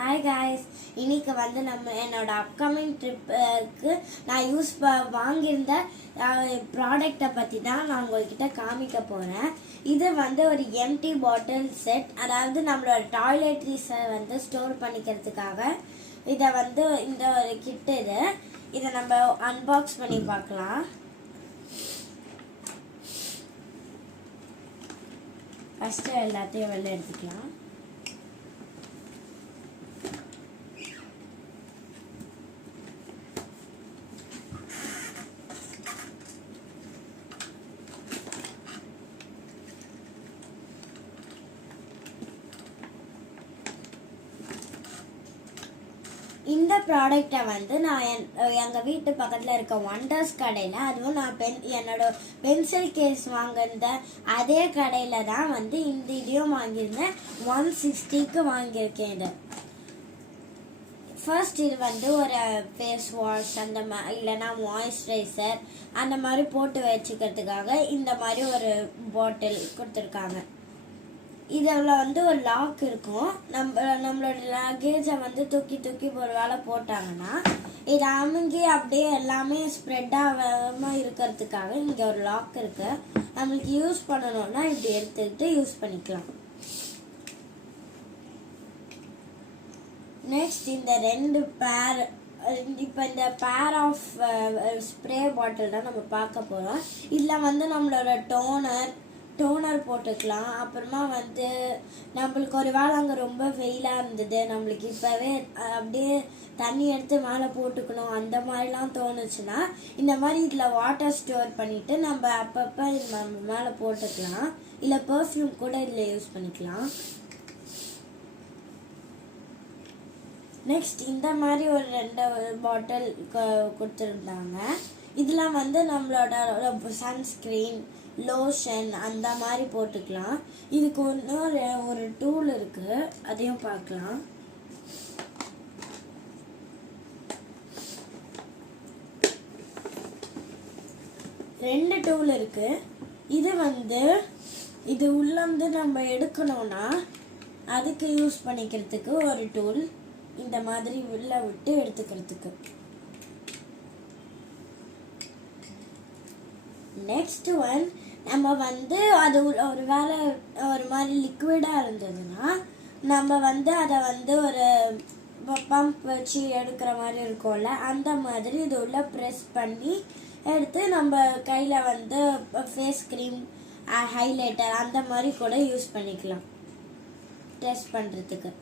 Hi guys, இன்னைக்கு வந்து நம்ம என்னோட அப்கமிங் ட்ரிப்புக்கு நான் வாங்கியிருந்த ப்ராடக்டை பற்றி தான் நான் உங்கள்கிட்ட காமிக்க போகிறேன். இது வந்து ஒரு எம்டி பாட்டில் செட், அதாவது நம்மளோட டாய்லெட்ரிஸை வந்து ஸ்டோர் பண்ணிக்கிறதுக்காக இதை வந்து இந்த ஒரு கிட்டு இதை நம்ம அன்பாக்ஸ் பண்ணி பார்க்கலாம். ஃபஸ்ட்டு எல்லாத்தையும் வெளில எடுத்துக்கலாம். இந்த ப்ராடக்டை வந்து நான் எங்கள் வீட்டு பக்கத்தில் இருக்க ஒண்டர்ஸ் கடையில், அதுவும் நான் என்னோட பென்சில் கேஸ் வாங்கியிருந்த அதே கடையில் தான் வந்து இந்த இதையும் வாங்கியிருந்தேன். 160க்கு வாங்கியிருக்கேன். இது ஃபர்ஸ்ட் இது வந்து ஒரு ஃபேஸ் வாஷ் அந்த இல்லைன்னா மாய்ஸ்சரைசர் அந்த மாதிரி போட்டு வச்சுக்கிறதுக்காக இந்த மாதிரி ஒரு பாட்டில் கொடுத்துருக்காங்க. இதில் வந்து ஒரு லாக் இருக்கும். நம்மளோட லக்கேஜை வந்து தூக்கி ஒரு வேளை போட்டாங்கன்னா இது அமுங்கி அப்படியே எல்லாமே ஸ்ப்ரெட் ஆகாமல் இருக்கிறதுக்காக இங்கே ஒரு லாக் இருக்கு. நம்மளுக்கு யூஸ் பண்ணணும்னா இப்படி எடுத்துக்கிட்டு யூஸ் பண்ணிக்கலாம். நெக்ஸ்ட் இந்த ரெண்டு பேர், இப்போ இந்த பேர் ஆஃப் ஸ்ப்ரே பாட்டில் தான் நம்ம பார்க்க போகிறோம். இதில் வந்து நம்மளோட டோனர் போட்டுக்கலாம். அப்புறமா வந்து நம்மளுக்கு ஒரு வேளை அங்கே ரொம்ப வெயிலாக இருந்தது, நம்மளுக்கு இப்போவே அப்படியே தண்ணி எடுத்து மேலே போட்டுக்கணும் அந்த மாதிரிலாம் தோணுச்சுன்னா இந்த மாதிரி இதில் வாட்டர் ஸ்டோர் பண்ணிவிட்டு நம்ம அப்பப்போ நம்ம மேலே போட்டுக்கலாம். இல்லை பர்ஃப்யூம் கூட இதில் யூஸ் பண்ணிக்கலாம். நெக்ஸ்ட் இந்த மாதிரி ஒரு 2 பாட்டில் கொடுத்துருந்தாங்க. இதெல்லாம் வந்து நம்மளோட சன்ஸ்க்ரீன், லோஷன் அந்த மாதிரி போட்டுக்கலாம். இதுக்கு ஒரு டூல் இருக்கு, அதையும் பார்க்கலாம். ரெண்டு டூல் இருக்கு. இது உள்ள வந்து நம்ம எடுக்கணும்னா அதுக்கு யூஸ் பண்ணிக்கிறதுக்கு ஒரு டூல், இந்த மாதிரி உள்ள விட்டு எடுத்துக்கிறதுக்கு. நெக்ஸ்ட் ஒன், நம்ம வந்து அது ஒரு வேளை ஒரு மாதிரி லிக்விடாக இருந்ததுன்னா நம்ம வந்து அதை வந்து ஒரு பம்ப் வச்சு எடுக்கிற மாதிரி இருக்கும்ல, அந்த மாதிரி இது உள்ள ப்ரெஸ் பண்ணி எடுத்து நம்ம கையில் வந்து ஃபேஸ் க்ரீம், ஹைலைட்டர் அந்த மாதிரி கூட யூஸ் பண்ணிக்கலாம் டெஸ்ட் பண்ணுறதுக்கு.